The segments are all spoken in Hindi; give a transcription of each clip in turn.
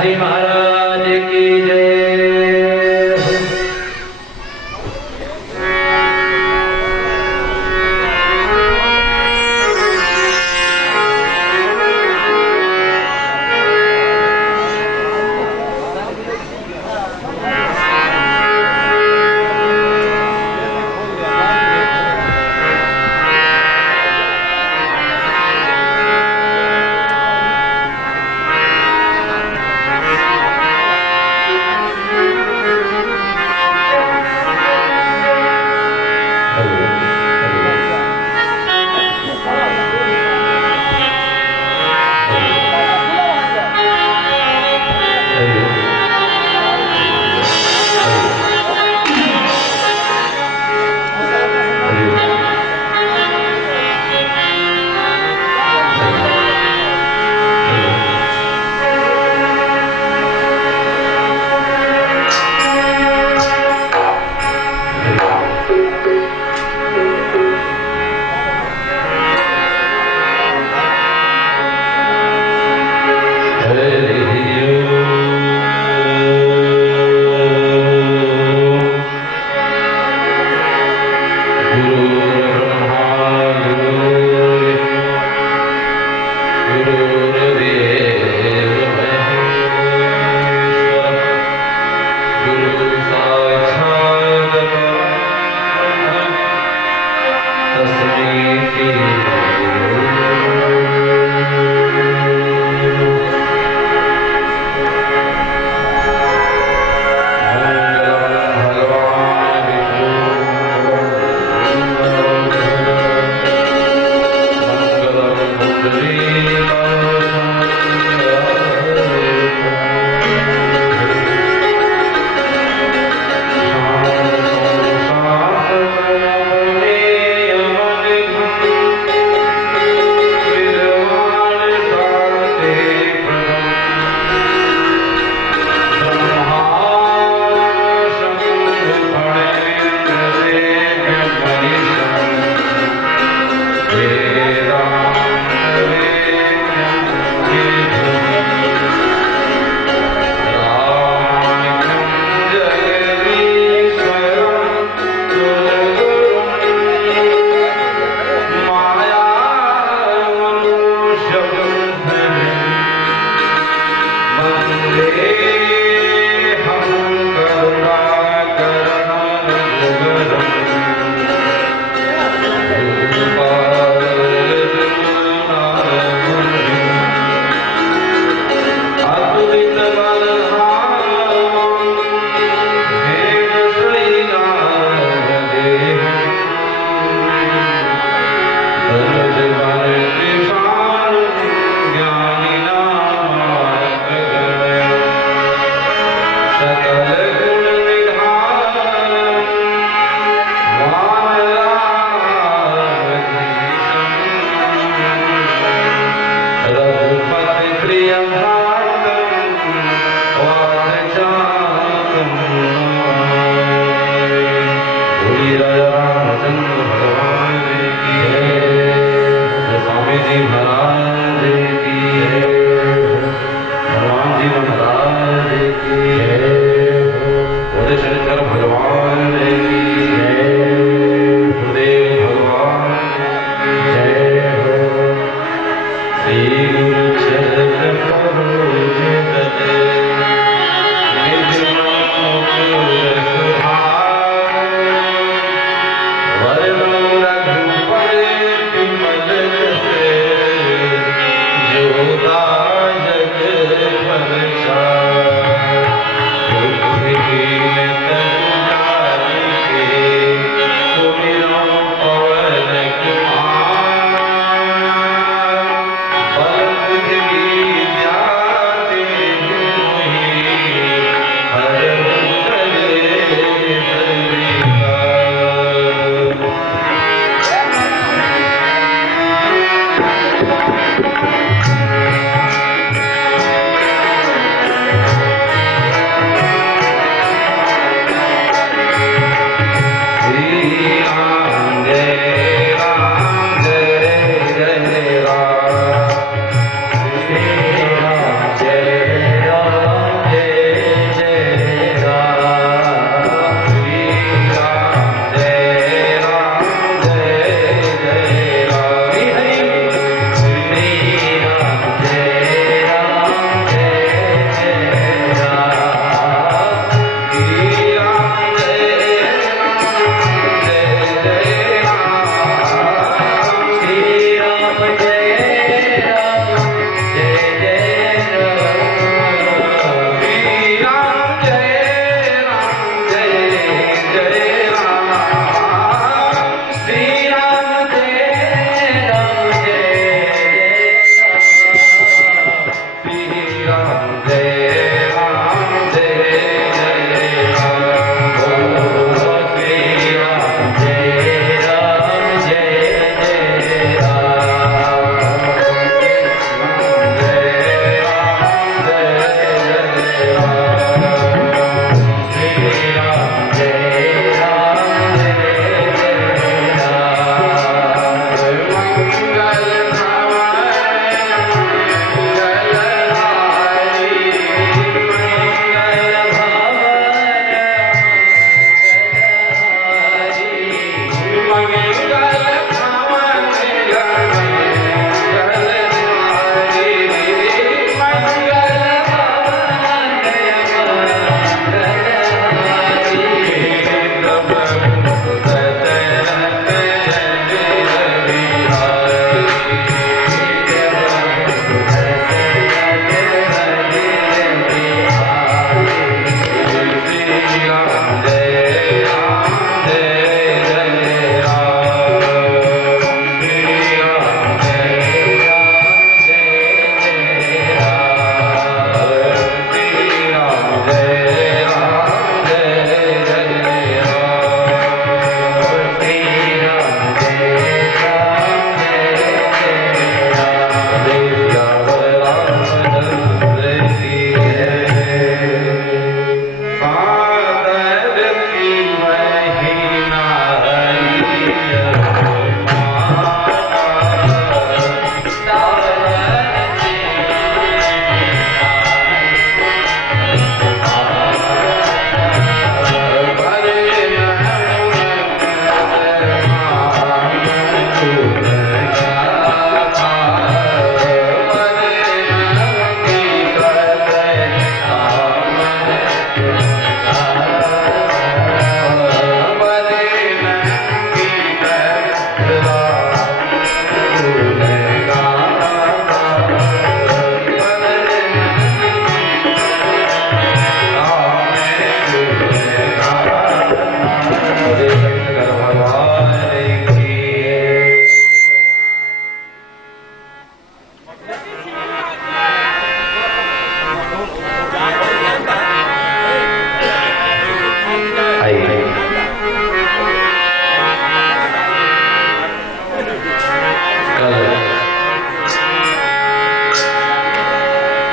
जी महाराज की जय।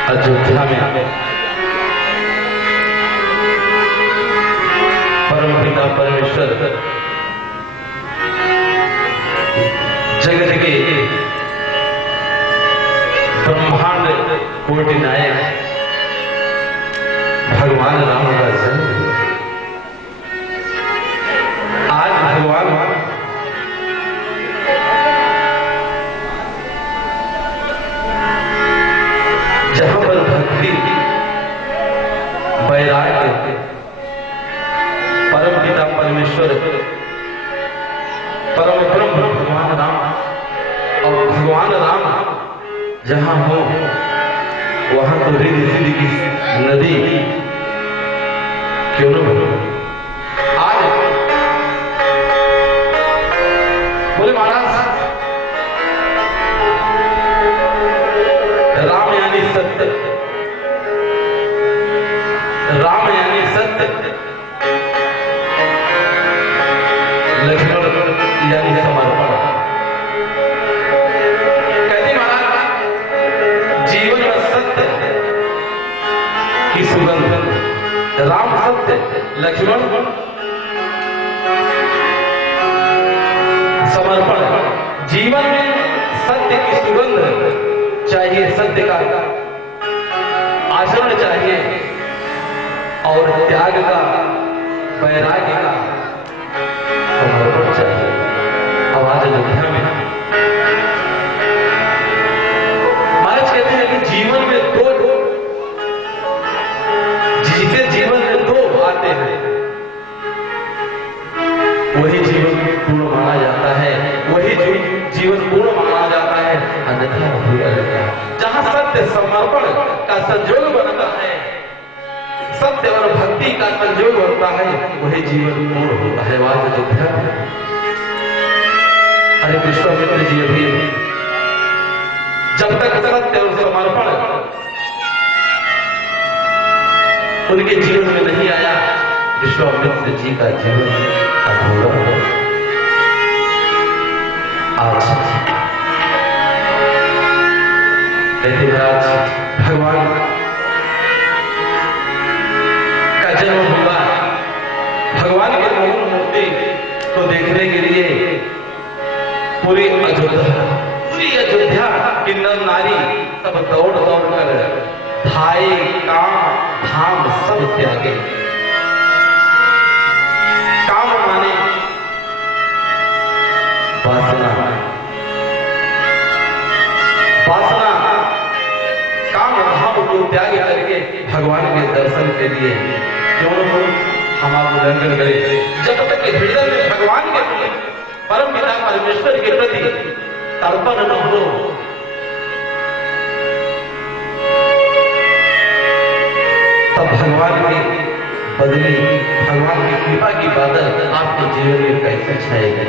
अयोध्या में परम पिता परमेश्वर जगत के ब्रह्मांड कोटि नायक भगवान राम का जन्म हुआ। आज भगवान जहां पर भक्ति वैराग्य परम पिता परमेश्वर परम ब्रह्म भगवान राम और भगवान राम जहां हो वहां तो रिद्धि सिद्धि की नदी क्यों न हो। आज बोले महाराज राम यानी सत्य, राम यानी सत्य, लक्ष्मण यानी समर्पण। कहते महाराज जीवन में सत्य की सुगंध, राम सत्य, लक्ष्मण समर्पण। जीवन में सत्य की सुगंध चाहिए, सत्य का आचरण चाहिए और त्याग का, वैराग्य का समर्पण चाहिए। आवाज अयोध्या में महाराज कहते हैं कि जीवन में दो, जिसे जीवन में दो आते हैं वही जीवन पूर्ण माना जाता है, वही जीवन पूर्ण माना जाता है, अन्यथा अधूरा रहता है। जहां सत्य समर्पण का संयोग बनता है, सत्य और भक्ति का संयोग होता है, वही जीवन पूर्ण होता है। आवाज अयोध्या में अरे विश्वामित्र जी अभी जब तक सत्य और समर्पण उनके जीवन में नहीं आया, विश्वामित्र जी का जीवन अधूरा हो। आज भगवान का जन्म हुआ, भगवान के मोहन मूर्ति को देखने के लिए पूरी अयोध्या की नर नारी सब दौड़ दौड़ कर भाई काम धाम सब त्यागे। काम माने वासना, वासना काम धाम को त्याग करके भगवान के दर्शन के लिए क्यों न हम आप उल्लंघन करें। जब तक के हृदय में भगवान के प्रति, परम पिता परमेश्वर के प्रति तर्पण न हो, तब भगवान की बदली, भगवान की कृपा की बादल आपके जीवन में कैसे छाएगी।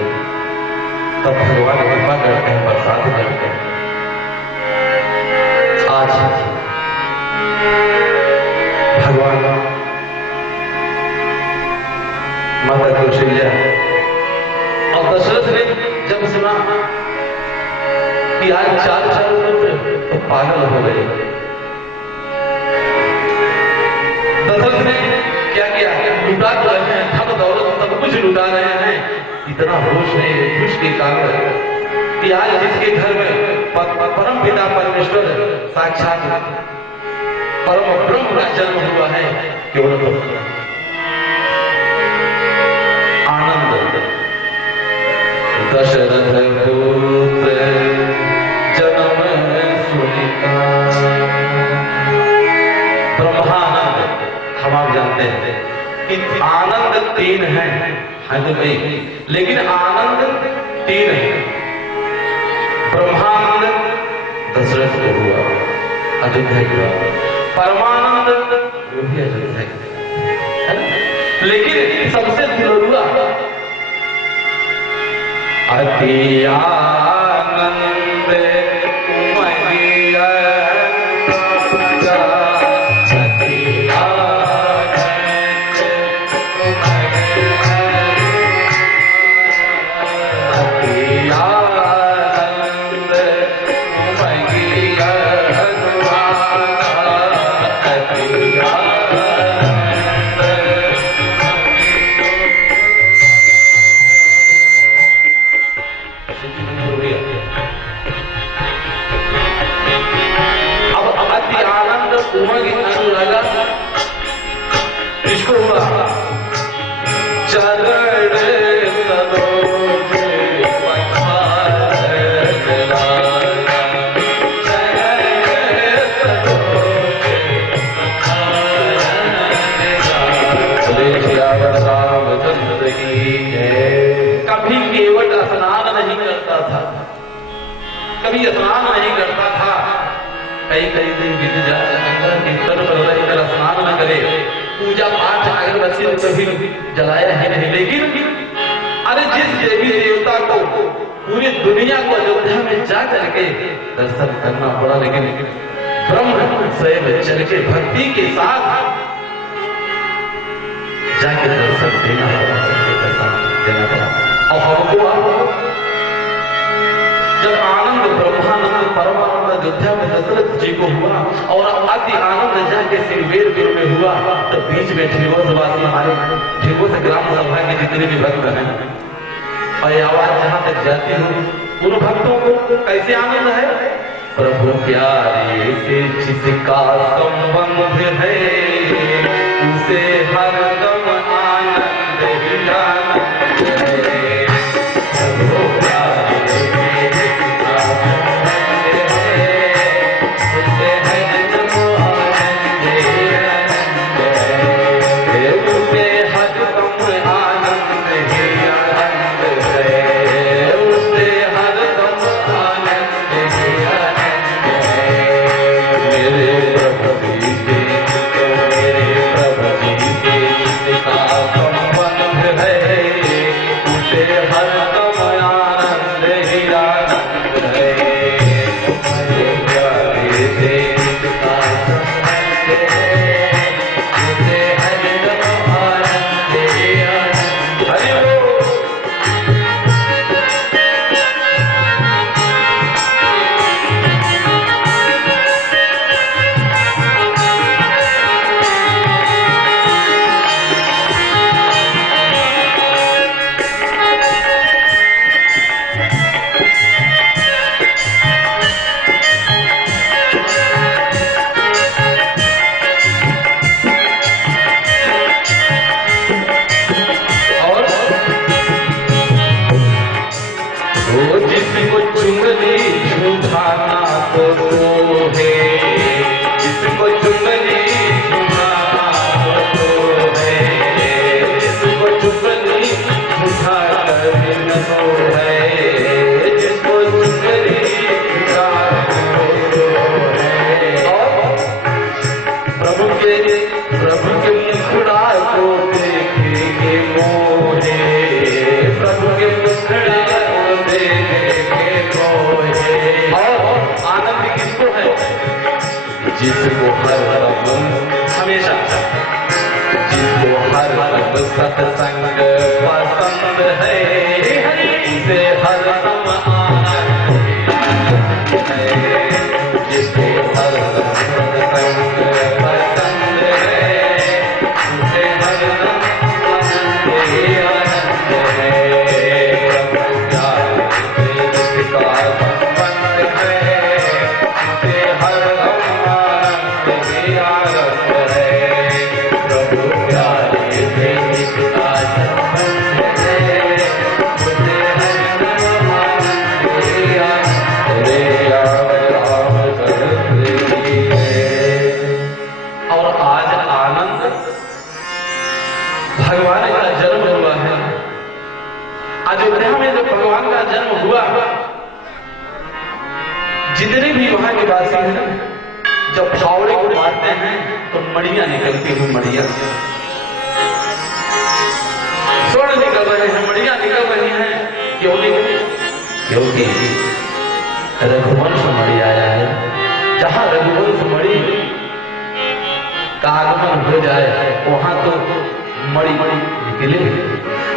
तब भगवान कृपा करते हैं, बरसात करते हैं। आज भगवान माता कौशल्या और दशरथ ने जब सुना कि आज चार पुत्र तो पागल हो गए। दशरथ ने क्या किया, लुटा तो रहे हैं, धन दौलत सब कुछ लुटा रहे हैं, इतना होश नहीं, होश के कारण कि आज जिसके घर में परम पिता परमेश्वर साक्षात परम ब्रह्म का जन्म हुआ है, केवल आनंद दशरथ पुत्र जन्म सुनिता। ब्रह्मानंद हम आप जानते हैं कि आनंद तीन है तो नहीं, लेकिन आनंद तीन है। ब्रह्मानंद दशरथ को हुआ, अयोध्या का। परमानंद वो भी अयोध्या का, लेकिन सबसे दुर्लभ अति आनंद उमगिया उमंग अनुरागा इसको हुआ चरण सरोज कभी केवट स्नान नहीं करता था, कभी स्नान नहीं करता था, कई कई दिन बीत जाए कीर्तन कर स्नान न करे, पूजा पाठ अगरबत्ती तो कभी जलाया ही नहीं। लेकिन अरे जिस देवी देवता को पूरी दुनिया को अयोध्या में जा करके दर्शन करना पड़ा, लेकिन ब्रह्म स्वयं चल के भक्ति के साथ जाके दर्शन देना पड़ा। और हमको जब आनंद ब्रह्मानंद परमानंद अयोध्या में दशरथ जी को हुआ और अति आनंद जाके सिरवेरपुर में हुआ, तो बीच में ठिगोसवासी हमारे ठिगोस ग्राम सभा के जितने भी भक्त हैं और ये आवाज जहां तक जाती हो उन भक्तों को कैसे आनंद है। प्रभु प्यारे से जिसका संबंध है उसे हरदम आनंद ही आनंद है। प्रभु प्यारे से जिसका संबंध है उसे हरदम आनंद ही आनंद है। उसे हरदम आनंद ही आनंद है। उसे हरदम आनंद ही आनंद है। मेरे प्रभु जी से जिसका संबंध है उसे हरदम आनंद ही आनंद है। प्यारे से जिसका संबंध है उसे हरदम आनंद ही आनंद है। और जिसको चुंगली झूठाना तो है, जिसको चुंगली झूठाना तो है, जिसको चुंगली झूठा कर न तो है, जिसको चुंगली झूठा तो है। और प्रभु के मुखड़ा को देखेंगे मोहे, प्रभु के मुखड़ा आनंद किसको है? जिसको हर हमेशा जिसको हर सत्संग पसंद है उसे हर आनंद है। जिसको हर सत्संग पसंद है उसे हर आनंद है। भगवान का जन्म हुआ है अयोध्या में। जब भगवान का जन्म हुआ, जितने भी वहां के वासी हैं जब फावड़े को मारते हैं तो मड़िया निकलती हुई, मड़िया स्वर्ण निकल रहे हैं, मड़िया निकल रही हैं। क्योंकि रघुवंश मणि आया है। जहां रघुवंश मणि का आगमन हो जाए वहां तो मणि निकले।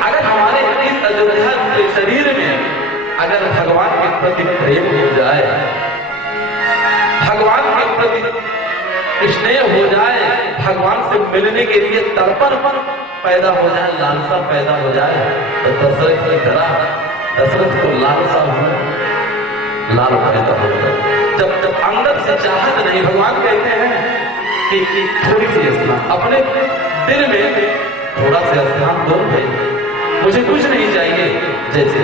अगर हमारे इस अयोध्या के शरीर में अगर भगवान के प्रति प्रेम हो जाए, भगवान के प्रति स्नेह हो जाए, भगवान से मिलने के लिए तड़पन पैदा हो जाए, लालसा पैदा हो जाए, तो दशरथ की तरह दशरथ को लालसा हुआ, लाल पैदा हो जाए। जब अंदर से चाहत नहीं, भगवान कहते हैं कि थोड़ी सी स्नान अपने दिल में थोड़ा सा स्नान दो भाई, मुझे कुछ नहीं चाहिए। जैसे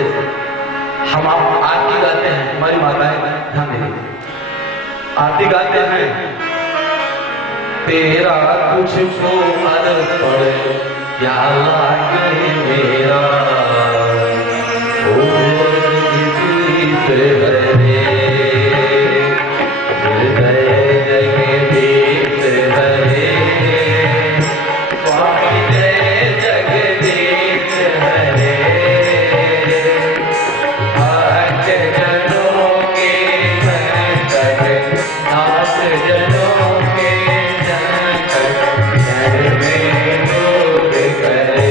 हम आप आरती गाते हैं, हमारी माताएं ध्यान देंगे, आरती गाते हैं, तेरा तुझको अर्पण क्या लागे मेरा, ओ गीत हरे हृदय जगदीश हरे, स्वामी जय जगदीश हरे, भक्त जनों के संकट नाथ जनों के संकट जन में दूर करे,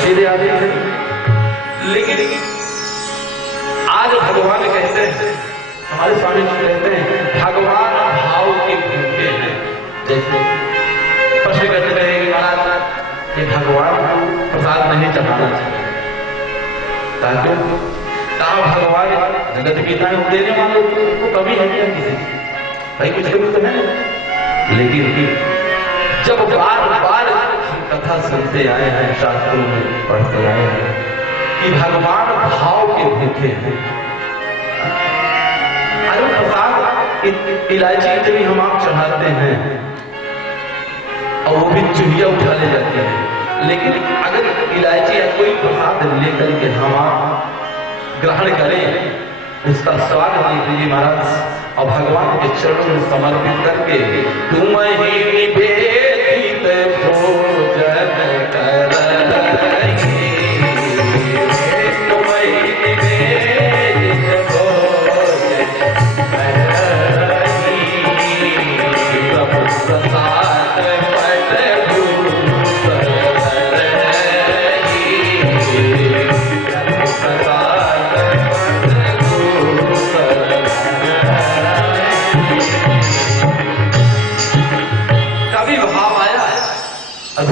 श्री आदि। लेकिन आज भगवान कहते हैं, हमारे स्वामी जी कहते हैं, भगवान भाव के भूखे हैं। जैसे प्रश्न करते रहे कि महाराज ये भगवान को प्रसाद नहीं चढ़ाना चाहिए, ताकि कहा भगवान जगत पिता है, देने वाले को कभी नहीं है किसी भाई, कुछ कभी तो है। लेकिन जब बार बार हम कथा सुनते आए हैं, शास्त्रों में पढ़ते आए हैं कि भगवान भाव के भूखे हैं। अरे प्रसाद इलायची इतनी हम आप चढ़ाते हैं और वो भी चुहिया उठा ले जाते हैं, लेकिन अगर इलायची या कोई प्रसाद लेकर के हम आप ग्रहण करें, उसका स्वाद लीजिए महाराज और भगवान के चरणों में समर्पित करके, तुम ही निवेदित भोजन कर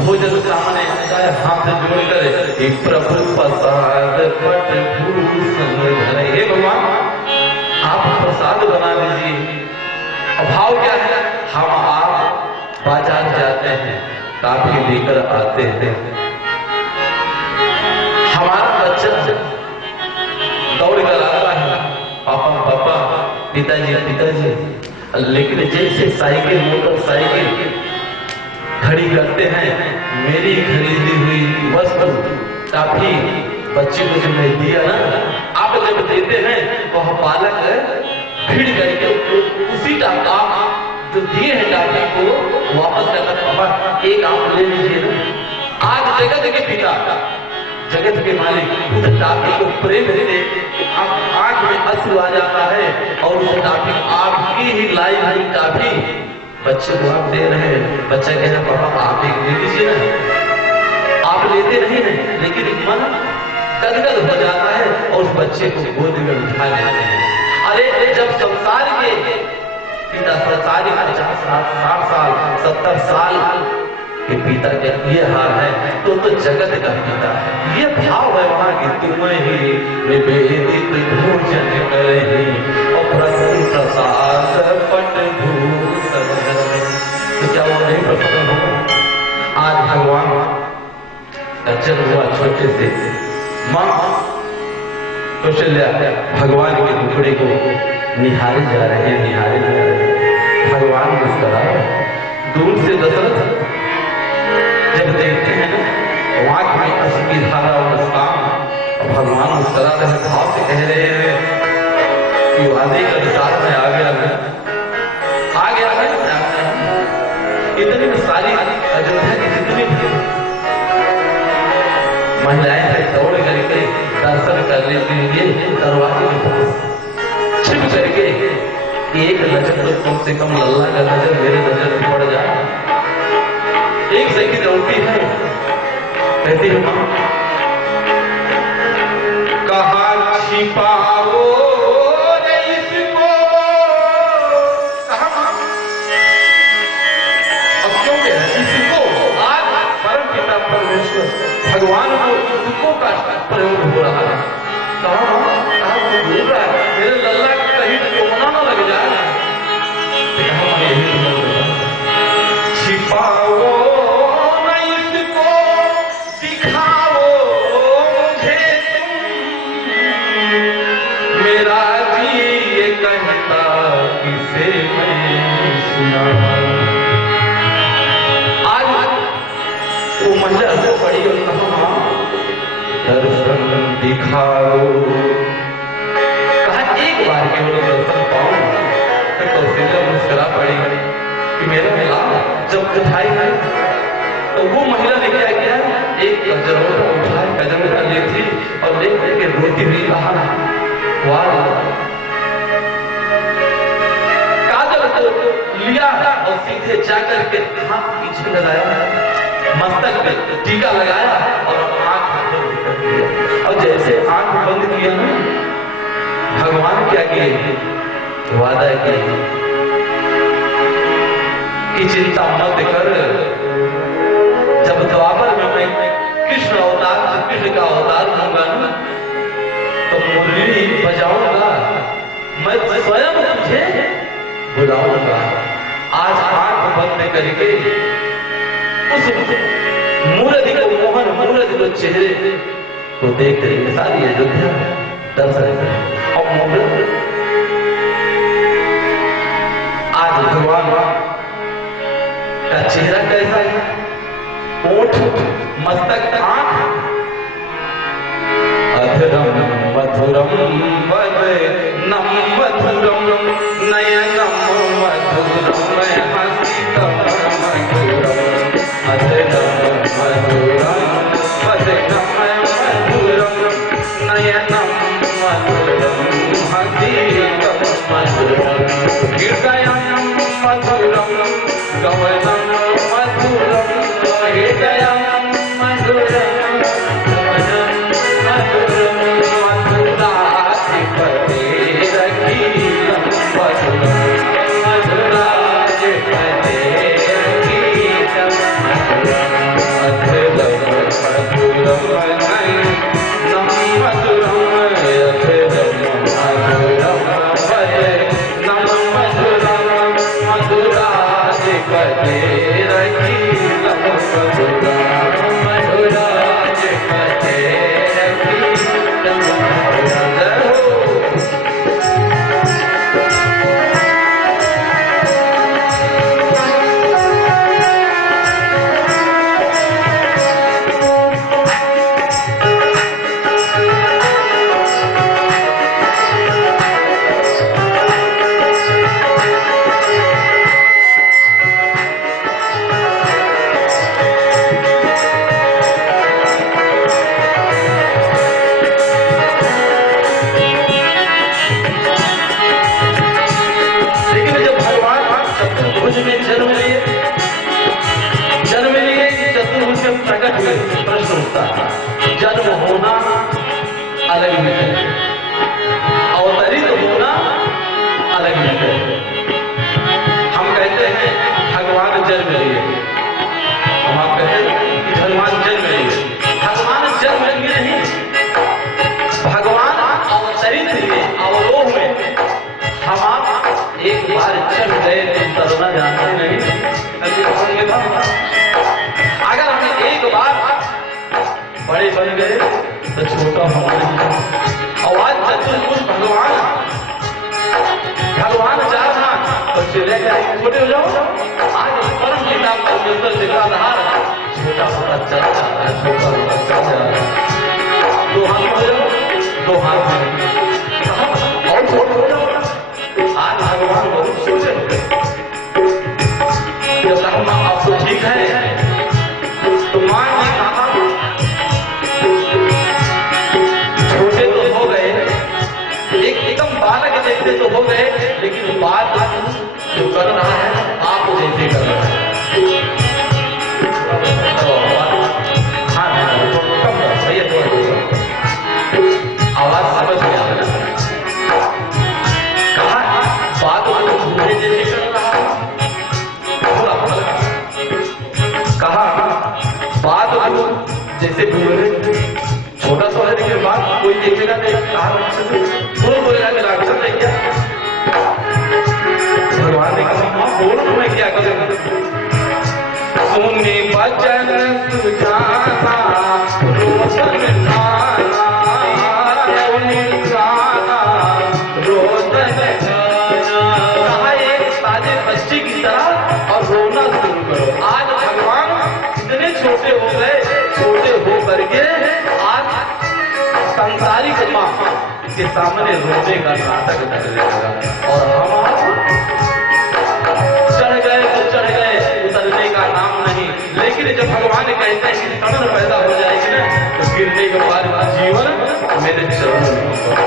भोजन सामने हाथ जोड़कर प्रभु प्रसाद पट भूषण धरे, हे भगवान आप प्रसाद बना दीजिए। अभाव क्या है, हम आप बाजार जाते हैं, काफी लेकर आते हैं, हमारा बच्चा दौड़ कर आता है, पापा पापा पिताजी पिताजी, लेकिन जैसे साइकिल मोटरसाइकिल खड़ी करते हैं, मेरी खरीदी हुई वस्तु काफी बच्चे को जो मैं दिया ना, आप जब देते हैं वह पालक भीड़ करके उसी का काम जो दिए हैं टाफी को वापस करकर, पापा एक आप ले लीजिए ना। आज जगत के पिता, जगत के मालिक उस टाफी को प्रेम से आंख में अश्रु आ जाता है और उस टाफी आपकी ही लाई हुई टाफी बच्चे को आप दे रहे हैं। बच्चा कह रहा पापा आप एक ले लीजिए ना, आप लेते नहीं है, लेकिन मन गदगद हो जाता है और उस बच्चे को गोद में उठा लेते हैं। अरे जब संसार के पिता 50 साल 60 साल 70 साल के पिता का ये हाल है, तो जगत का पिता है। ये भाव है वहां की, तुम ही निवेदित भोजन करे और प्रभु प्रसाद पट भूषण, तो क्या वो नहीं प्रसन्न होगा? आज भगवान का जन्म हुआ छोटे से, मां कौशल्या भगवान के टुकड़े को निहारे जा रहे हैं, निहारे जा रहे हैं। भगवान मुस्कुरा, दूर से दशरथ जब देखते हैं ना आंख में अश्रु की धारा और मुस्कान, और भगवान मुस्कुरा रहे भाव से कह रहे हैं कि वादे का विचार में आ गया है, आ गया है। इतनी सारी अयोध्या की जितनी महिलाएं हैं दौड़ करके दर्शन करने के लिए दरवाजे के पास छिप करके, एक नजर तो कम से कम लल्ला का नजर मेरे नजर में पड़ जाए। एक सखी दौड़ती है, कहती है मां कहाँ छिपाओ इसको, कहाँ अब क्यों कह इसको, आज परम पिता परमेश्वर भगवान को इसको का प्रयोग हो रहा है। कहा बोल रहा है मेरे लल्ला कहीं कोना न लग जाए, कैसे मैं सुना। आज वो महिला से पड़ी और कहा दर्शन दिखाओ, कहा एक बार केवल दर्शन पाओ। तो कौशल्या मुस्कुरा पड़ी कि मेरा मिला जब उठाई गई तो वो महिला ने क्या किया, एक कजरों उठाए कदम कर ली थी और देख के रोती हुई कहा वाह, काजल को लिया और सीधे जाकर के हाथ पीछे लगाया, मस्तक पे टीका लगाया और आंख बंद कर दिया। और जैसे आंख बंद किया ना, भगवान क्या किए, वादा किए कि चिंता मत कर, जब द्वापर में मैं कृष्ण अवतार कृष्ण का अवतार होगा ना तो मुरली बजाऊंगा, मैं स्वयं तुझे बुलाऊंगा। आज आंख बंद करके उस मूर्ति को, मोहन मूर्ति को चेहरे को देख रही सारी अयोध्या दर्शन करें। और मूर्ति आज भगवान का चेहरा कैसा है, ओठ, मस्तक, आंख, अधरम मधुरम वदनम मधुरम नयनम मधुरम हसितम मधुरम अधरम मधुरम वदनम मधुरम नयनम मधुरम हसितम मधुरम हृदयम मधुरम गमनम मधुरम हृदयम मधुरम गमनम मधुरम मधुराधिपते रघीतम मधुरम मधुराधिपते रघीतम मधुरम मधुरम मधुरम नयनम मधुरम अधरम मधुरम वदनम मधुरम मधुराधिपते रघीतम मधुरम मधुराधिपते रघीतम मधुरम। प्रकट हुए प्रश्न उठता है, जन्म होना अलग है, अवतरित होना अलग है। हम कहते हैं भगवान जन्म लिए, हम कहते हैं कि भगवान जन्म लिए, भगवान जन्म लिए नहीं, भगवान अवतरित लिए, अवलोह में। हम आप एक बार चढ़ गए तो तरुणा जानते नहीं, अगर हम एक बार बड़े बन गए तो छोटा होना नहीं। और आज चतुर्भुज भगवान जा रहा तो चले जाए, छोटे हो जाओ। आज परम पिता परमेश्वर निराधार छोटा होता चला जाता है, छोटा होता चला जाता है। दो हाथ हो जाओ, दो हाथ और छोटे हो जाओ। आज भगवान बहुत सोचे जब तक हम आपको ठीक है तो मां ने कहा छोटे तो हो गए, एकदम बालक जैसे तो हो गए, लेकिन बात जो कर रहा है आप जैसे कर रहा है। आवाज समझ में आ रहा है, कहा बात दूसरे जैसे कर रहा है, कहा बात जैसे बोले छोटा सा है, लेकिन बात कोई देखेगा नहीं, कहा बोलेगा कि राक्षस है क्या। भगवान ने कहा मां बोलो तो मैं क्या करूं। सुनी बचन सुजाना रोशन नाना, सुनी गाना रोशन गाना, कहा के सामने रोने का नाटक करने लगा। और हम चढ़ गए तो चढ़ गए, उतरने का नाम नहीं। लेकिन जब भगवान कहते हैं कि तड़न पैदा हो जाएगी ना, तो गिरने के बाद जीवन मेरे चरणों में होगा।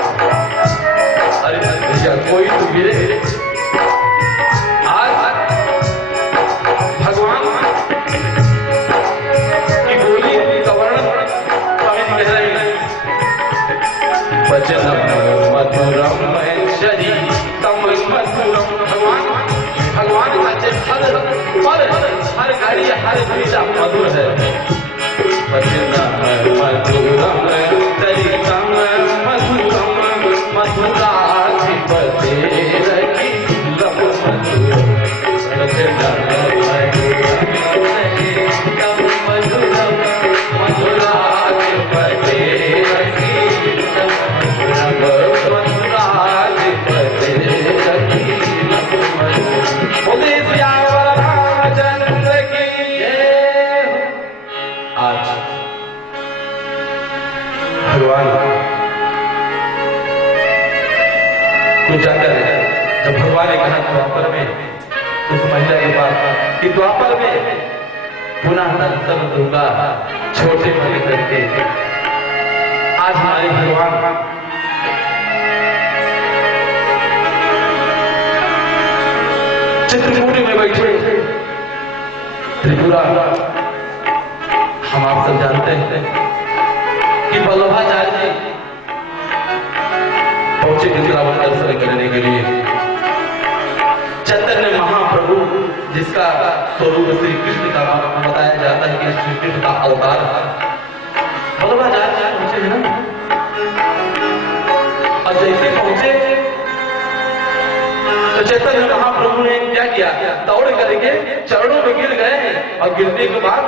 अरे भैया कोई तो गिरे। आज भगवान की बोली का वर्णन स्वामी कह रहे हैं, वचनम मधुरम शरी तम मधुरम। भगवान कहते हर घड़ी हर क्रिया मधुर है। वचनम मधुरम शरी तम मधुरम मधुराधिपते रखी लव मधुर। वचनम मधुरम मधुराधिपते रखी कुछ जाकर जब भगवान ने कहा द्वापर में उस महिला के पास कि द्वापर में पुनः दर्शन दूंगा छोटे बड़े करके। आज हमारे भगवान चित्रकूट में बैठे त्रिपुरा। हम आप सब जानते हैं कि वल्लभाचार्य जी पहुंचे वृंदावन दर्शन करने के लिए। चैतन्य महाप्रभु जिसका स्वरूप श्री कृष्ण का बताया जाता है कि श्री कृष्ण का अवतार वल्लभाचार्य पहुंचे है ना। और जैसे पहुंचे तो चैतन्य महाप्रभु ने क्या किया, दौड़ करके चरणों में गिर गए और गिरने के बाद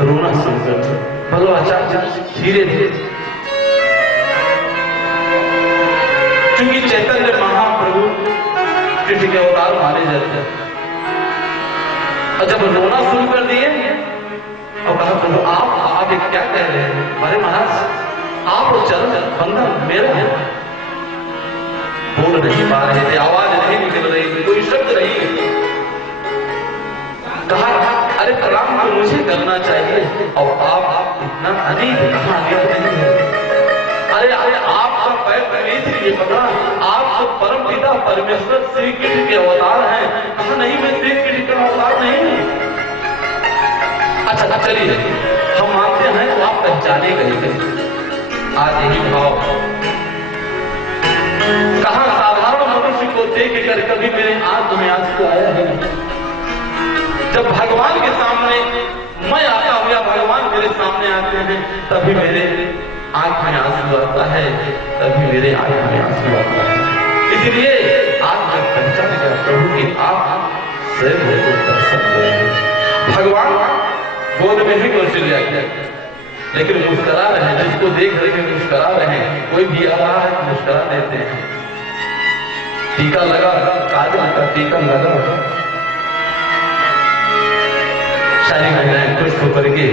रोना शुरू कर दिया। वल्लभाचार्य धीरे धीरे, क्योंकि चैतन्य महाप्रभु कृष्ण के अवतार माने जाते हैं। और जब रोना शुरू कर दिए और कहा प्रभु आप क्या कह रहे हैं? अरे महाराज आप चरण बंधन मेरा है। बोल नहीं पा रहे थे, आवाज नहीं निकल रही थी, कोई शब्द नहीं। कहा अरे प्रणाम तो मुझे करना चाहिए और आप इतना अनीत कहां नहीं है। अरे आपका पैर पहले इसलिए पकड़ा, आप तो परम पिता परमेश्वर श्री कृष्ण के अवतार हैं। कहा नहीं मैं श्री कृष्ण का अवतार नहीं हूं। अच्छा चलिए हम मानते हैं तो आप पहचाने गए। आज यही भाव कहा साधारण मनुष्य को देख कर कभी मेरे आंख में आंसू आया है। जब भगवान के सामने मैं आता हुआ भगवान मेरे सामने आते हैं तभी मेरे आंख में आंसू आता है, तभी मेरे आंख में आंसू आता है। इसलिए आज मैं पहचान गया प्रभु की आप स्वयं मेरे को दर्शन दे रहे हैं। भगवान गोद में ही चले जाते लेकिन मुस्करा रहे हैं, जिसको देख रहे हैं मुस्करा रहे हैं। कोई भी आ रहा है तो मुस्करा देते हैं। टीका लगा, काजल का टीका लगा, सारी महिलाएं खुश होकर के।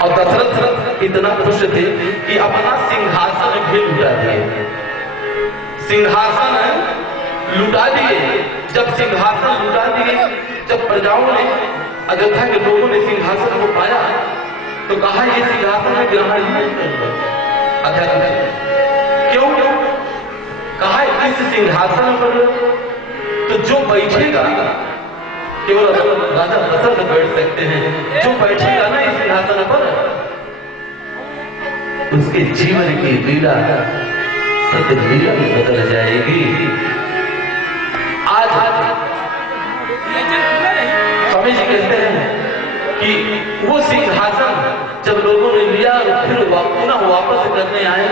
और दशरथ इतना खुश थे कि अपना सिंहासन भी लुटा दिए। सिंहासन लुटा दिए। जब सिंहासन लुटा दिए, जब प्रजाओं ने अयोध्या के लोगों ने सिंहासन को पाया तो कहा ये सिंहासन है ग्रहण नहीं कर। क्यों? कहा इस सिंहासन पर तो जो बैठेगा केवल राजा दशरथ बैठ सकते हैं। जो बैठेगा ना इस सिंहासन पर उसके जीवन की लीला सत्य लीला में बदल जाएगी। आज स्वामी जी कहते हैं कि वो सिंहासन जब लोगों ने लिया और फिर पुनः वापस करने आए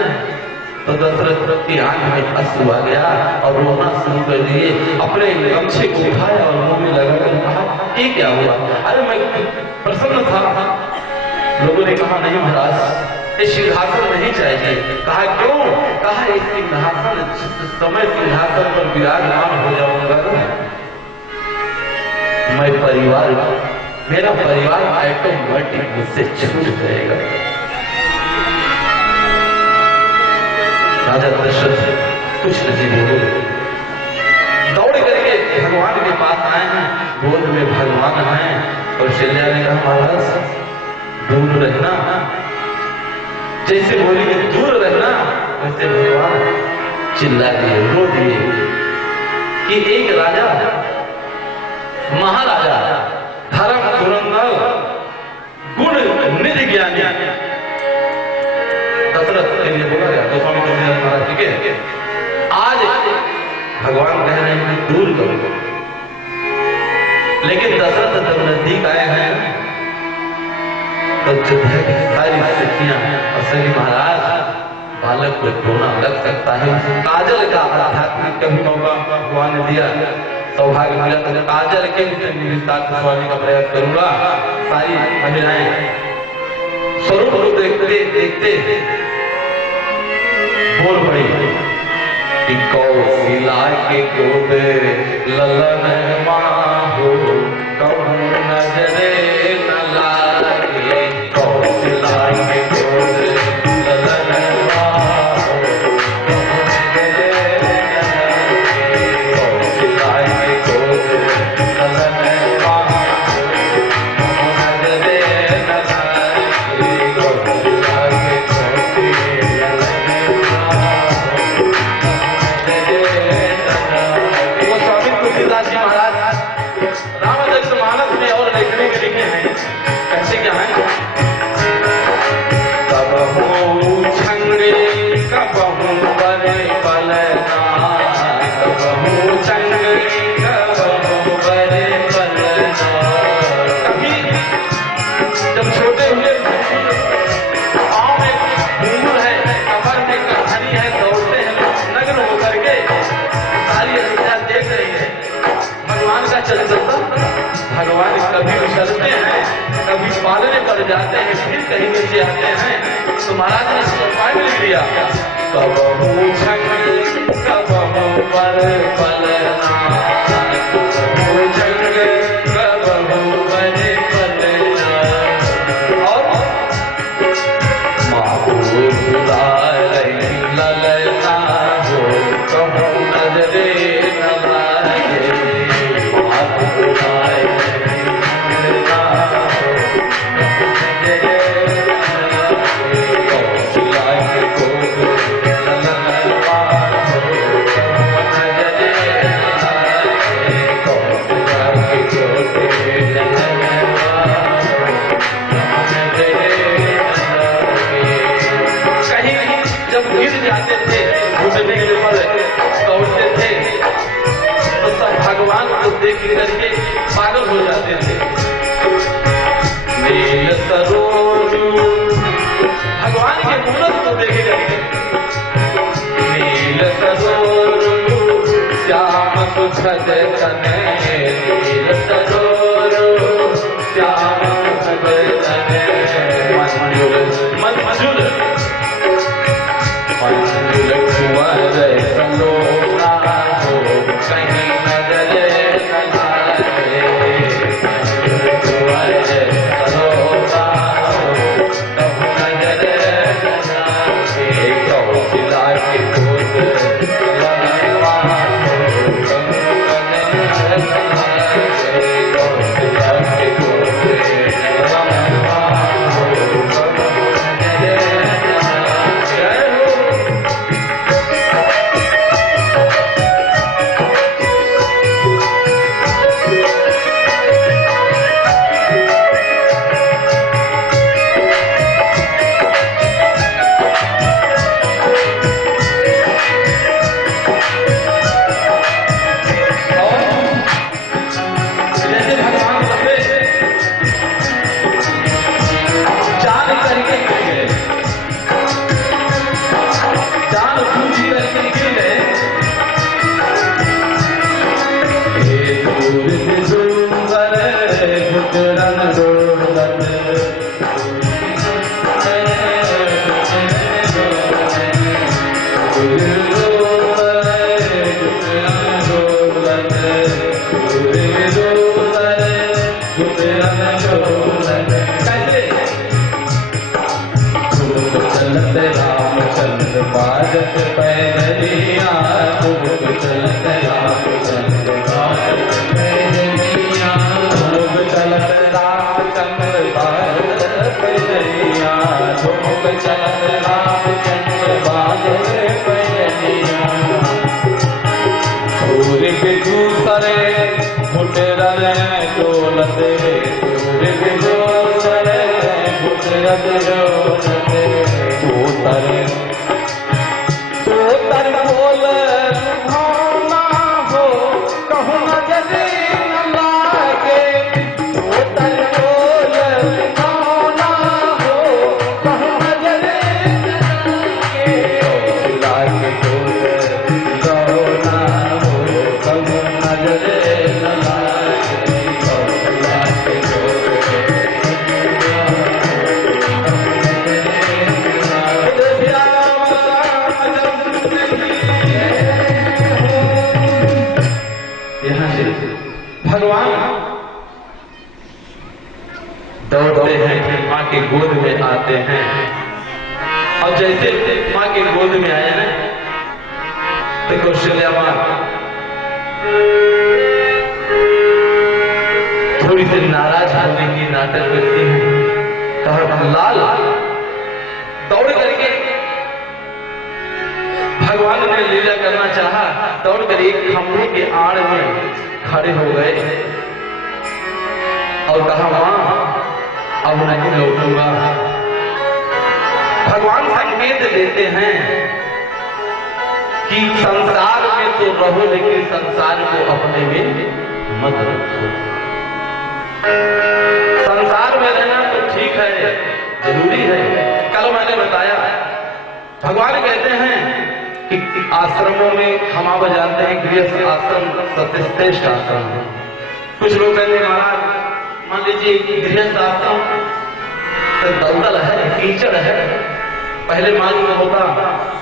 तो दशरथ की आंख में अश्रु आ गया और रोना शुरू कर दिए। अपने गमछे को उठाया और मुंह में लगाकर कहा ये क्या हुआ? अरे मैं प्रसन्न था। लोगों ने कहा नहीं महाराज ये सिंहासन नहीं चाहिए। कहा क्यों? कहा इस सिंहासन जिस समय सिंहासन पर विराजमान हो जाऊंगा मैं मेरा परिवार ऑटोमेटिक मुझसे छूट जाएगा। राजा दशरथ कुछ नहीं बोले, दौड़ करके भगवान के पास आए हैं, गोद में भगवान आए और कौशल्या ने कहा महाराज दूर रहना, जैसे बोली कि दूर रहना वैसे भगवान चिल्ला दिए, रो दिए कि एक राजा महाराजा धर्म धुरंधर गुण निधि ज्ञानी दशरथ के लिए बोला गया तो स्वामी तुलसीदास महाराज ठीक है, आज भगवान कह रहे हैं दूर करो, लेकिन दशरथ जब नजदीक आए हैं तो सारी स्थितियां और सही महाराज बालक को रोना लग सकता है। काजल का आध्यात्मिक कभी मौका भगवान ने दिया, सौभाग्य मिला तो काजल के विस्तार से स्वामी का प्रयास करूंगा। सारी महिलाएं स्वरूप रूप देखते देखते बोल पड़ी कि कौशिला के गोद ललन माहो कौन नजरे न लागे, कौशिला के गोद ललन माहो कौन नजरे न लागे, कौशिला के गोद ललन माहो कौन नजरे न लागे, कौशिला के गोद ललन माहो। वो स्वामी तुलसीदास जी महाराज रामचरितमानस में और लिखने के लिखे हैं, कैसे क्या है, कबहू छंगे कबहू बरे बलना, कबहू छंगे कबहू बरे बलना। कभी जब छोटे हुए पाँव में घूंघट है, कमर में कहानी है, दौड़ते हैं नग्न होकर के, सारी अवस्था देख रही है भगवान का चरित्र। भगवान कभी उछलते हैं, कभी पालने पड़ जाते हैं, फिर कहीं नीचे आते हैं। तो महाराज ने उपाय लिख दिया, कबहू छंगे कबहू पर पलना, कबहू छंगे कबहू पर पलना। और माहू सुधारई ललना हो कहूँ नजरे न लागे, माहू सुधारई ललना हो कहूँ नजरे न लागे, कौशिला के गोद ललन माहो कहूँ नजरे न लागे, कौशिला के गोद ललन माहो कहूँ नजरे न लागे। कहीं जब गिर जाते थे, घुटने के ऊपर दौड़ते थे, तो सब भगवान को देख करके पागल हो जाते थे। नील सरोरु भगवान के मूरत को देख करके, नील सरोरु श्याम सुखद तने, नील सरोरु श्याम सुखद तने, मंजुल मंजुल मंजुल कुंवर सलोना हो कहीं नजरे न लागे, मंजुल कुंवर सलोना हो कहूँ नजरे न लागे, कौशिला के गोद ललन माहो कहूँ नजरे न लागे, कौशिला के गोद ललन माहो कहूँ नजरे न लागे। जैसे भगवान सबे जान करके गिर गए, जान बूझ करके गिर गए। हे दूर सुंदर गुजरन डोलत, कैसे रामचंद्र बाजत घुटरन डोलते घुटरन डोलते तोतर बोल भावना हो कहूँ नजर न लागे तोतर बोल भावना हो कहूँ नजर न लागे गौना हो कहूँ नजर न लागे भगवान दौड़ते हैं माँ के गोद में आते हैं और जैसे माँ के गोद में आए ना तो कौशल्या माँ थोड़ी सी नाराज होने की नाटक करती है। कहा लाल दौड़ करके भगवान ने लीला करना चाहा, दौड़ कर एक खंभे के आड़ में खड़े हो गए और कहा मां अब नहीं लौटूंगा। भगवान संकेत देते हैं कि संसार में तो रहो लेकिन संसार को अपने में मत रखो। संसार में रहना तो ठीक है, जरूरी है। कल मैंने बताया भगवान कहते हैं कि आश्रमों में हम आप जानते हैं गृहस्थ आश्रम सबसे श्रेष्ठ आश्रम है। कुछ लोग कहते हैं महाराज मान लीजिए गृहस्थ आश्रम तो दलदल है, कीचड़ है, पहले मालूम होता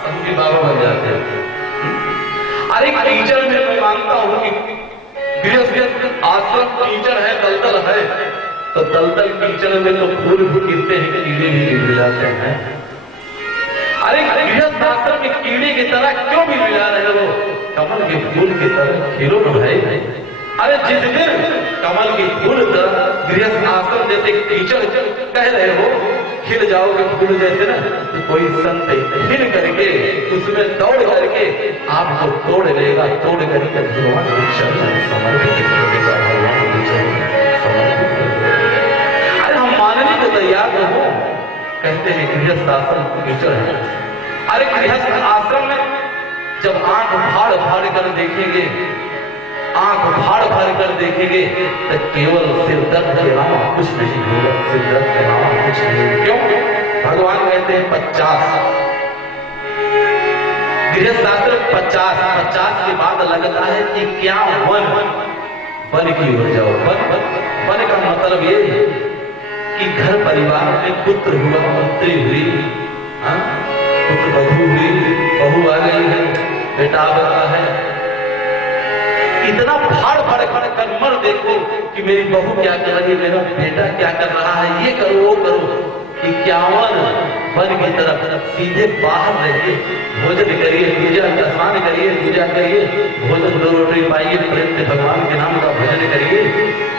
उनके बाबा बन जाते हैं। अरे कीचड़ में मैं मानता हूं कि गृहस्थ आश्रम कीचड़ है, दलदल है, तो दलदल कीचड़ में तो फूल भी गिरते हैं, कीड़े भी गिर जाते हैं। अरे गृहस्थ आश्रम में कीड़े की तरह क्यों भी मिला रहे हो? कमल के फूल की तरह खिलो न भाई। अरे जिस दिन कमल की फूल गृहस्थ आश्रम जैसे कीचड़ कह रहे हो खिल जाओगे फूल जैसे ना, तो कोई संत खिल करके उसमें दौड़ करके आपको तोड़ लेगा, तोड़ करके भगवान के चरण समर्पित कर देगा, भगवान के चरण समर्पित कर देगा। अरे हम मानने को तैयार न हो, कहते हैं गृहस्थ आश्रम कीचड़ है। अरे गृहस्थ आश्रम में जब आंख फाड़ फाड़ कर देखेंगे, आंख फाड़ फाड़ कर देखेंगे तो केवल सिर दर्द के अलावा कुछ नहीं होगा, सिर दर्द के अलावा कुछ नहीं। क्यों? भगवान कहते हैं 50 गृहस्थ आश्रम 50 के बाद लगता है कि क्या वन की ओर जाओ। वन का मतलब ये कि घर परिवार में पुत्र हुआ, पुत्री हुई, पुत्र बहू हुई, बहू आ गई है, बेटा बता है, इतना फाड़ फाड़ फाड़ कर मर देखो कि मेरी बहू क्या कर रही है, मेरा बेटा क्या कर रहा है, ये करो वो करो। 51 वन की तरफ सीधे बाहर रहिए, भोजन करिए, पूजा स्नान करिए, पूजा करिए, भोजन 2 रोटी पाइए, प्रेम से भगवान के नाम का भजन करिए।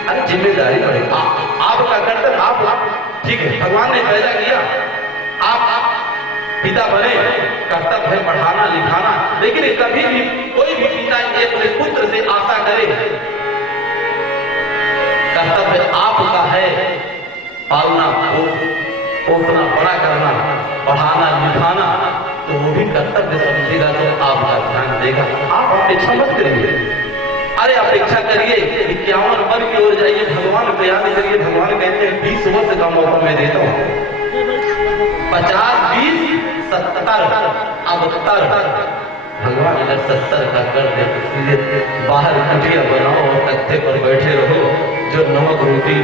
अरे जिम्मेदारी पड़े आपका कर्तव्य, आप ठीक है, भगवान ने पैदा किया, आप पिता बने, कर्तव्य है पढ़ाना लिखाना, लेकिन कभी भी कोई भी पिता ये अपने पुत्र से आशा करे, कर्तव्य आपका है पालना, पोसना, बड़ा करना, पढ़ाना लिखाना, तो वो भी कर्तव्य समझेगा तो आपका ध्यान देगा। आप अपेक्षा मत करिए, अरे अपेक्षा करिए 51 वन की ओर जाइए, भगवान को याद करिए। भगवान कहते हैं 20 वर्ष का मौका मैं देता हूं, 50, 20, 70, अब 70। भगवान अगर 70 का कर दे तो सीधे बाहर खटिया बनाओ और तख्ते पर बैठे रहो, जो नमक रोटी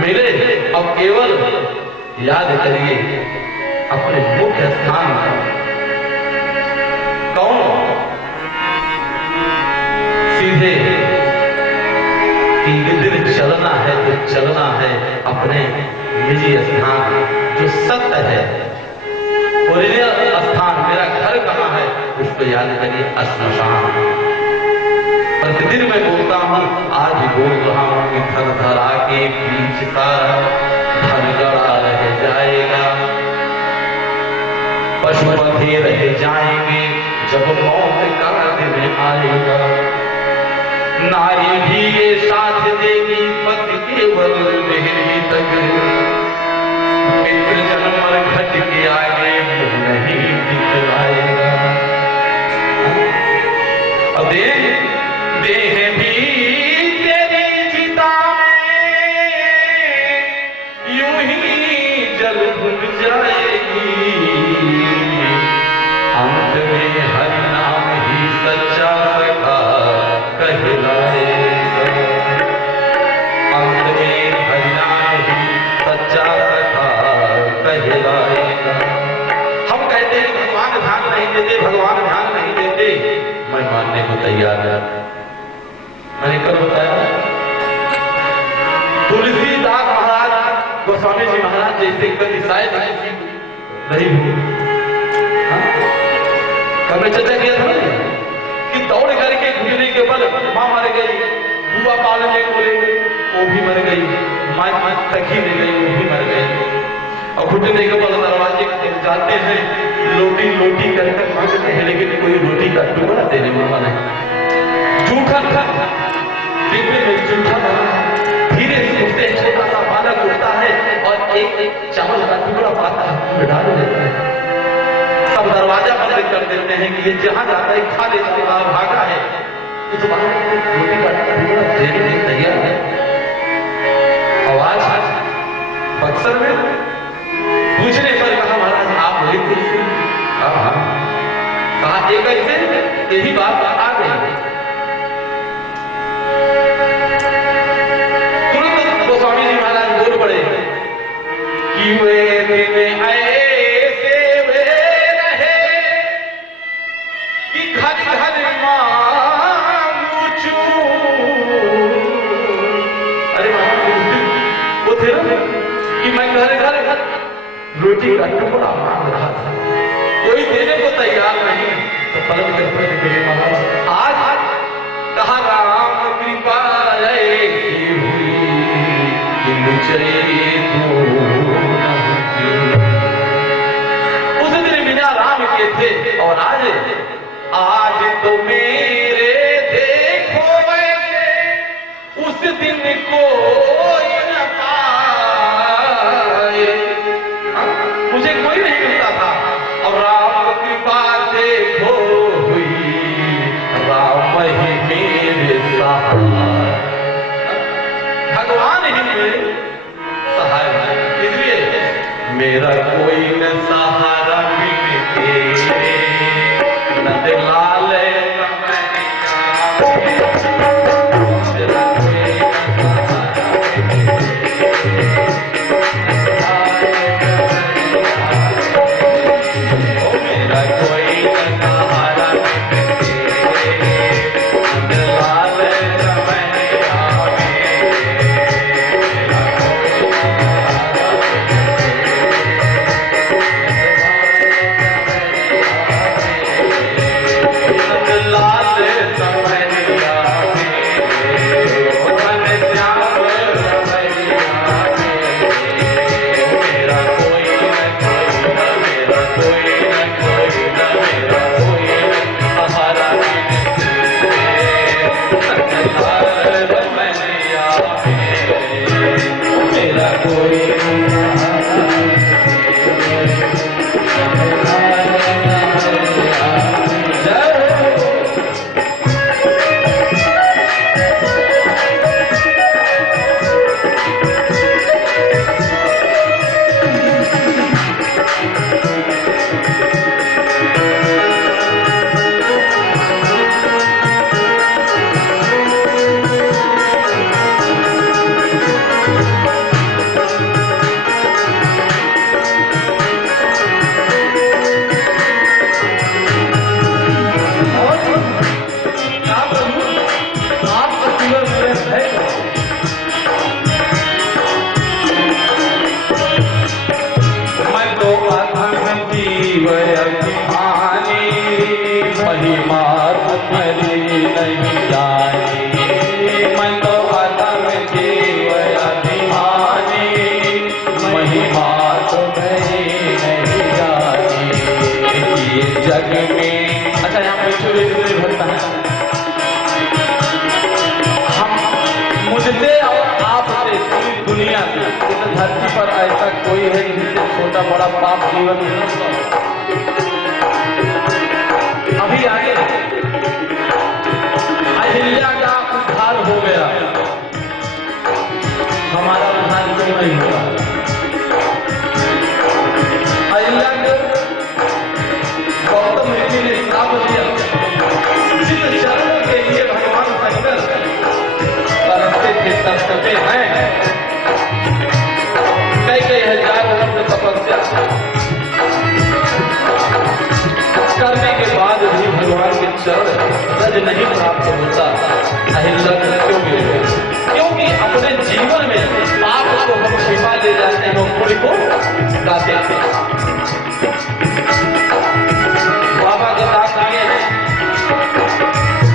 मिले। अब केवल याद करिए अपने मुख्य स्थान कौन, सीधे तीन दिन चलना है तो चलना है अपने निजी स्थान जो सत्य है, ओरिजिनल स्थान, मेरा घर कहाँ है उसको याद करिए, श्मशान। प्रतिदिन मैं बोलता हूं, आज भी बोल रहा हूं कि धन धरा के बीच का धन गड़ा रह जाएगा, पशुपति रह जाएंगे जब मौत का दिन आएगा। नारी भी ये साथ देगी पति केवल देहरी तक, मित्र जन्म और घट के आगे मुंह नहीं दिखलाएगा। अब देह भी तेरी चिता में यूं ही जल भुन जाएगी, अंत में हरि नाम ही सच्चा सखा कहलाएगा। अंत में हरि नाम ही सच्चा सखा कहलाएगा। हम कहते हैं भगवान ध्यान नहीं देते, भगवान ध्यान नहीं देते, मैं मानने को तैयार है। मैंने कल बताया तुलसीदास महाराज, गोस्वामी जी महाराज जैसे कभी शायद नहीं हुए। कल मैं चर्चा किया था ना कि दौड़ करके घुटने के बल मां मर गई, बुआ पालने को ले वो भी मर गई, माँ सखी ले गई वो भी मर गई। और घुटने के बल दरवाजे जाते हैं, लोटी लोटी करके मांगते हैं, लेकिन कोई रोटी का टुकड़ा देने वाला नहीं। जूठा था डिब्बे में, जूठा बना, धीरे से उठते हैं, छोटा सा बालक उठता है और एक चावल का टुकड़ा पाता है, डाल देता है। सब दरवाजा बंद कर देते हैं कि ये जहां जाता है खा ले जाता है, भागा है। उस बालक को रोटी का टुकड़ा देने के लिए तैयार है। आवाज बक्सर में पूछने पर कहा महाराज आप बोले तुलसी? कहा एक ऐसे यही बात आ गई। तुरंत गोस्वामी जी महाराज बोल पड़े कि वे दिन ऐसे वे रहे कि घर घर मांगू चूं। अरे महाराज वो थे ना कि मैं घर घर रोटी का टुकड़ा मांग रहा था, कोई देने को तैयार नहीं। तो पलट कर बोले महाराज आज कहा राम कृपा ऐसी हुई कि मुझे उस दिन बिना राम के थे और आज तो मेरे देखो वैसे उस दिन कोई न पाए। मुझे कोई नहीं मिलता था और राम कृपा देखो हुई, राम ही मेरे सहाय, भगवान ही मेरे सहाय। इसलिए मेरा कोई न सहारा मिलते नंद लाल जग में। अच्छा यहाँ पे छोटे छोटे भक्त हैं, धरती पर ऐसा कोई है जिससे छोटा बड़ा पाप जीवन में न हो। अभी आगे अहिल्या का उद्धार हो गया, हमारा उद्धार क्यों नहीं हुआ? अहिल्या को गौतम ऋषि ने श्राप दिया, जिन चरणों के लिए भगवान शंकर तरसते थे तरसते हैं, कई हजार वर्ष तपस्या करने के बाद भी भगवान के चरण रज नहीं प्राप्त होता। अहिल्या क्यों मिले? क्योंकि अपने जीवन में पाप को हम छिपा ले जाते हैं और पुण्य को गाते थे। बाबा का दास आगे हैं,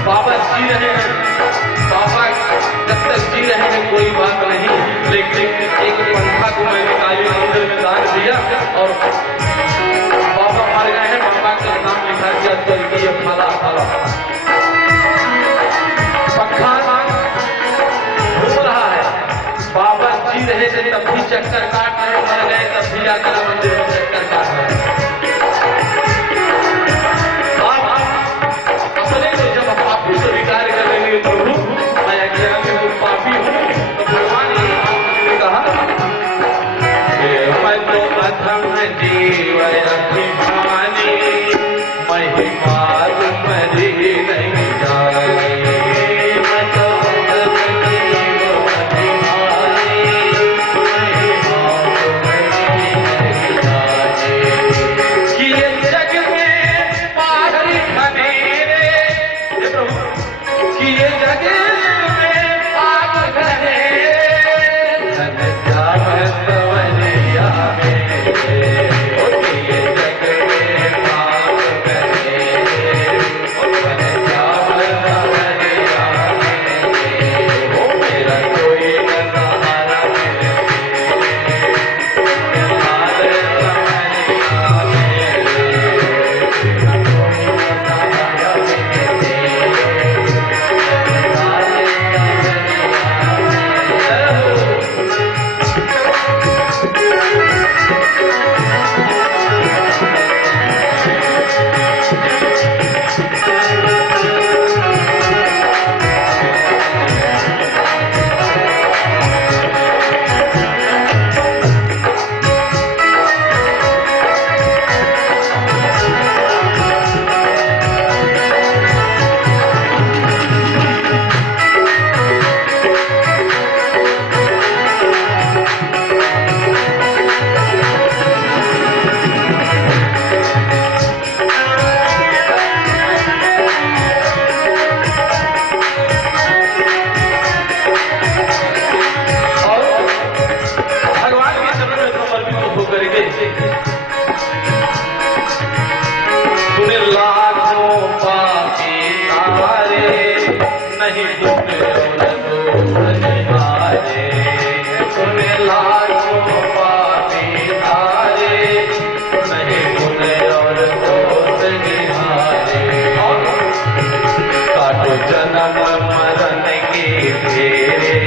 बाबा जी रहे हैं, बाबा जब तक जी रहे हैं कोई बात नहीं, लेकिन एक पंखा को मैंने काली मंदिर में दान दिया और बाबा मर गए हैं, बाबा का नाम लिखा दिया स्वर्गीय फला फला। पंखा घूम रहा है, बाबा जी रहे थे तब भी चक्कर काट रहे, मर गए तब भी जाकर मंदिर में चक्कर काट रहे। अपने को जब पापी स्वीकार कर लेंगे, प्रभु मैं अज्ञान में तो पापी हूँ, तो भगवान ने कहा मैं तो अधम जीव अभिमानी, महिमा तुम्हारी नहीं जानी, मैं तो अधम जीव अभिमानी, महिमा तुम्हारी नहीं जानी। कि ये जग में पागल खनेरे, हे प्रभु, कि ये जग में पागल खनेरे, धन जाम सवरिया मेरे, ओ कि ये जग में पागल खनेरे, ओ धन जाम सवरिया मेरे, ओ मेरा कोई न सहारा मेरे, हाल सवरिया मेरे, मेरा कोई न सहारा मेरे, तूने लाखों पापी तारे, नहीं तूने और हारे, तूने लाखों पापी तारे, नहीं तूने और हारे। काटो जन्म मरण के फेरे,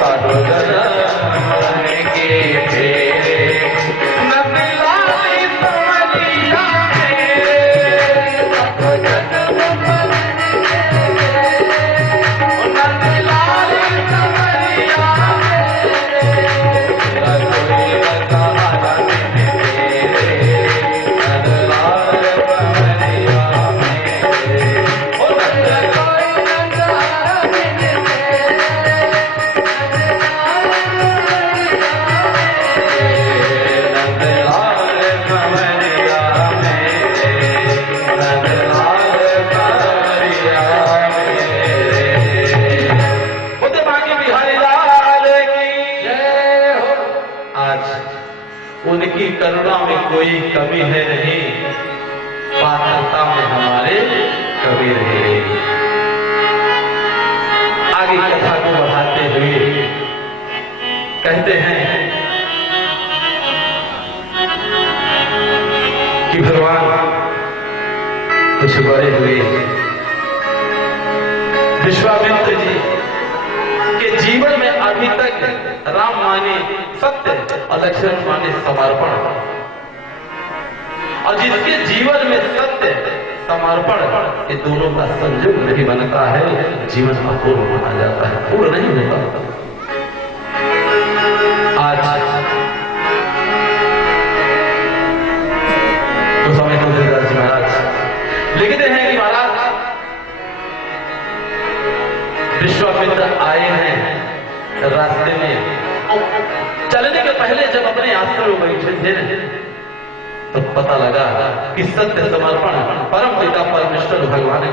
काटो जन्म मरण के फेरे, उनकी करुणा में कोई कमी है नहीं, पात्रता में हमारे कवि रहे। आगे कथा को बढ़ाते हुए कहते हैं कि भगवान कुछ बड़े हुए, विश्वामित्र जी के जीवन में अभी तक राम माने सत्य और लक्ष्मण माने समर्पण, और जिसके जीवन में सत्य समर्पण ये दोनों का संयोग नहीं बनता है, जीवन अपूर्ण माना जाता है, पूर्ण नहीं होता। आज गोस्वामी तुलसीदास जी महाराज लिखते हैं कि महाराज विश्वामित्र आए हैं रास्ते में, चलने के पहले जब अपने आश्रम में बैठे थे तो पता लगा कि सत्य समर्पण परम पिता परमेश्वर भगवान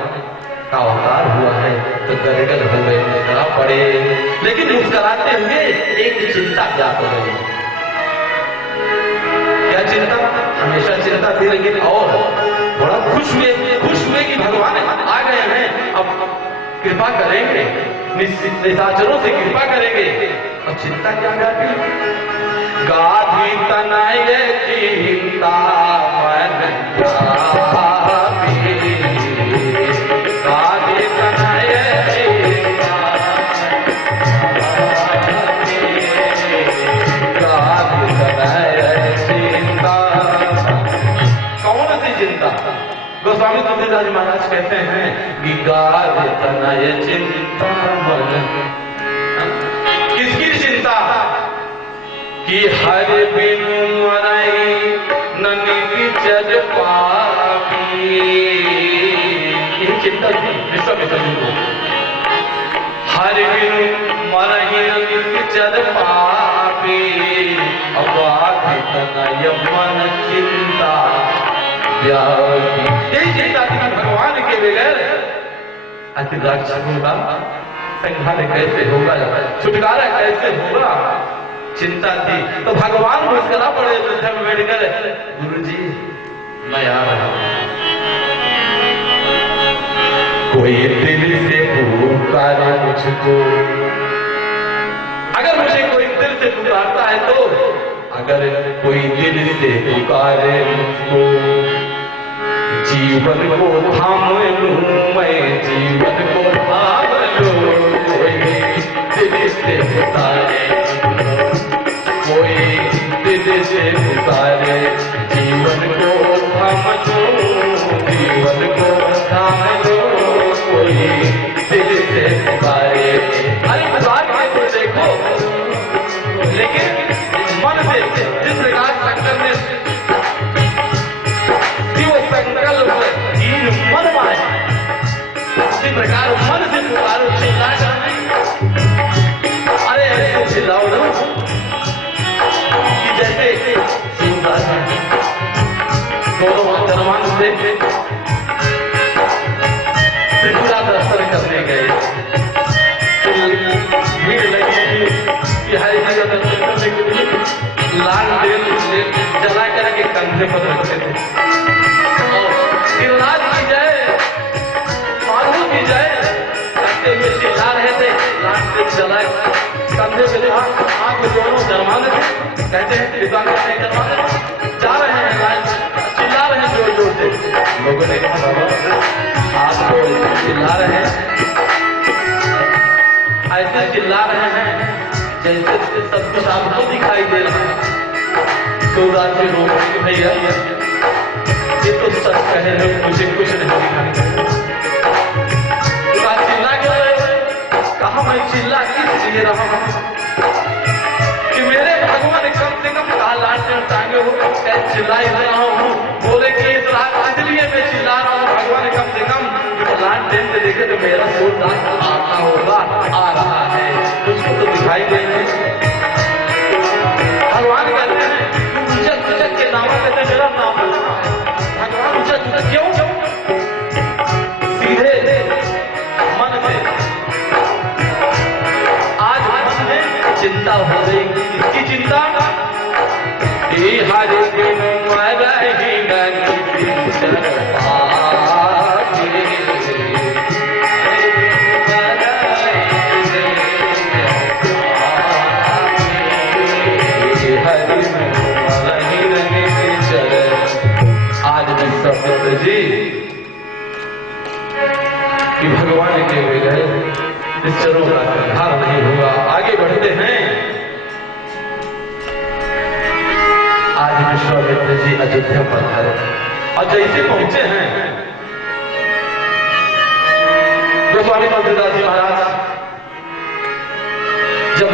का अवतार हुआ है, तो गदगद हो गए, मुस्कुरा पड़े। लेकिन मुस्कुराते हुए एक चिंता ज्ञात हो गई। क्या चिंता? हमेशा चिंता थी, लेकिन और थोड़ा खुश हुए कि भगवान आ गए हैं, अब कृपा करेंगे, निशाचरों से कृपा करेंगे। और चिंता क्या करती? गाधी तनय चिंता मन गाधी तनय चिंता, गाधी तनय चिंता। कौन सी चिंता? गोस्वामी तुलसीदास जी महाराज कहते हैं कि गाधी तनय चिंता मन, किसकी चिंता? कि हर बिनु मरई ननिचर पापी, ये चिंता थी विश्वामित्र जी को। हर बिनु मरई ननिचर पापी, अबाधि तनय मन चिंता व्यापी। यही चिंता थी कि भगवान के बगैर अति राक्षसों का संहार कैसे होगा, छुटकारा कैसे होगा, चिंता थी। तो भगवान मुस्कुरा पड़े वृद्ध में बैठकर, गुरुजी मैं आ रहा हूं। कोई दिल से पुकारे मुझको, अगर मुझे कोई दिल से पुकारता है तो, अगर कोई दिल से पुकारे मुझको, जीवन को थाम लूं मैं, जीवन को थाम लूं। कोई दिल से पुकारे, कोई दिल से पुकारे, जीवन को थाम लो, जीवन को थाम लो। कोई दिल से पुकारे, अरे पुकार के तो देखो, लेकिन मन से जिस प्रकार शंकर ने वो संकल्प हीन मन माए, उसी प्रकार मन से पुकारो, चिल्ला कर नहीं। अरे ऐसे चिल्लाओ ना कि जैसे सूरदास दोनों धर्मान से त्रिपुरा दर्शन करने गए, भीड़ लगी थी कि हरि जी का दर्शन करने के लिए लालटेन जला करके कंधे पर रखते थे, और गिरनाथ की जय, माधु की जय करते हुए चिल्ला रहे थे। लालटेन जला कंधे पे था, आंख दोनों दरवाजे थे, कहते हैं पिता नहीं दरवाजे जा रहे हैं, चिल्ला रहे हैं जोर जोर से। लोगों ने कहा आप तो चिल्ला रहे हैं, ऐसे चिल्ला रहे हैं जैसे सब कुछ आपको दिखाई दे रहा है। सूरदास जी रोक भैया ये तो सच कह रहे हो, मुझे कुछ नहीं दिखाई। चिल्ला क्यों रहे? कहा मैं चिल्ला किस लिए रहा हूं कि मेरे भगवान कम से कम कहा लालटेन टांगे हो, कैसे चिल्ला ही रहा हूं। बोले कि इस रात इसलिए मैं चिल्ला रहा हूं, भगवान कम से कम लालटेन से देखे तो मेरा सूरदास आता होगा, आ रहा है, उसको तो दिखाई दे रही। भगवान कहते हैं उचक उचक के नाम कहते हैं मेरा नाम बोलना है। भगवान उचक उचक क्यों? सीधे मन में आज मन में चिंता हो गई। किसकी चिंता? हर दिन मरही ननिचर पापी, आज विश्वामित्र जी कि भगवान के बगैर निश्चरों का संहार नहीं होगा। आगे बढ़ते हैं। आज विश्वामित्र जी अयोध्या पर है और जैसे पहुंचे हैं गोस्वामी तुलसीदास जी महाराज जब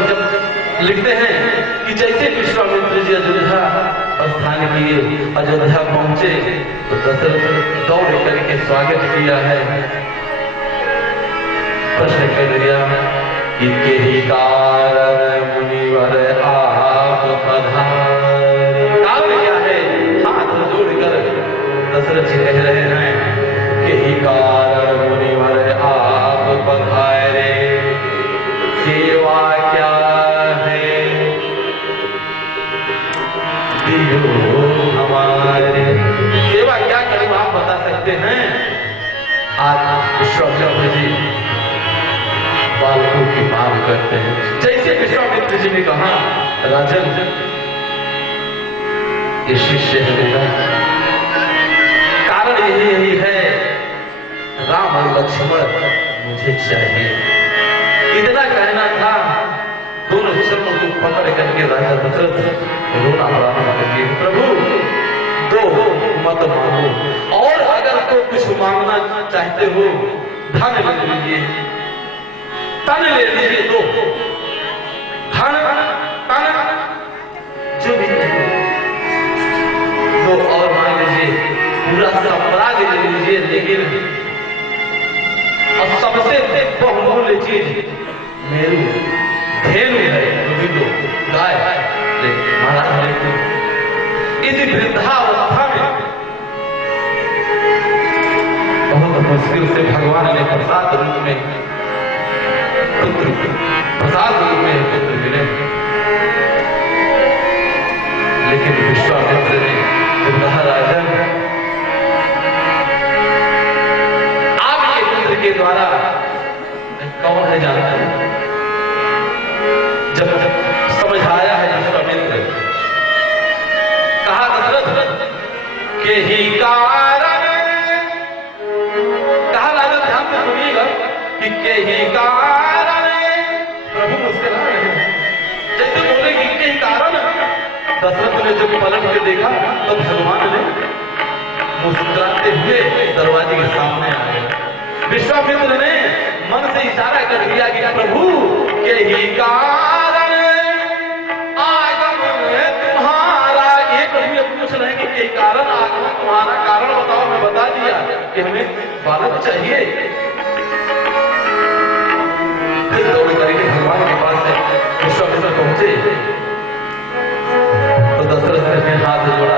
लिखते हैं कि जैसे विश्वामित्र जी अयोध्या प्रस्थान किए, अयोध्या पहुंचे तो दशरथ दौड़ करके स्वागत किया है। प्रश्न कर दिया कि ही कारण मुनिवर आप पधारे। कारण क्या है? हाथ जोड़कर दशरथ जी कह रहे हैं कि ही कारण मुनिवर आप पधारे, सेवा क्या है दियो हमारे। सेवा क्या करूं आप बता सकते हैं? आज विश्वामित्र जी बालकों की मांग करते हैं। जैसे विश्वामित्र जी ने कहा राजन ये शिष्य है मेरा, कारण यही है राम और लक्ष्मण मुझे चाहिए। इतना कहना था, दोनों चरणों को पकड़ करके राजा दशरथ रोना प्रारंभ करके प्रभु दो मत मांगो, और अगर तो कुछ मांगना चाहते हो धन ले लीजिए, तन ले लीजिए, दो धन तन जो भी दो, और मांग लीजिए, पूरा साम्राज्य ले लीजिए, लेकिन और सबसे बहुमूल्य चीज मेरू धेनु है, वो भी दो गाय। महाराज इसी वृद्धावस्था में बहुत मुश्किल से भगवान ने प्रसाद रूप में पुत्र मिले, लेकिन विश्वामित्र ने जब कहा राजन आपके पुत्र के द्वारा कौन है जानता है? जब समझ आया है विश्वामित्र, कहा दशरथ के ही कारण, कहा राजा ध्यान से सुनिएगा कि के ही कारण प्रभु मुस्कुरा रहे हैं। जैसे बोले कि के ही कारण, दशरथ ने जब पलट के देखा तो भगवान ने मुस्कुराते हुए दरवाजे के सामने आ गए। विश्वामित्र ने मन से इशारा कर दिया कि प्रभु के ही कारण आगमन है तुम्हारा। ये प्रभु पूछ रहे हैं कि के कारण आगमन तुम्हारा, कारण बताओ। मैं बता दिया कि हमें बालक चाहिए। फिर दौड़ करके भगवान के पास से विश्वामित्र पहुंचे तो दशरथ ने हाथ जोड़ा।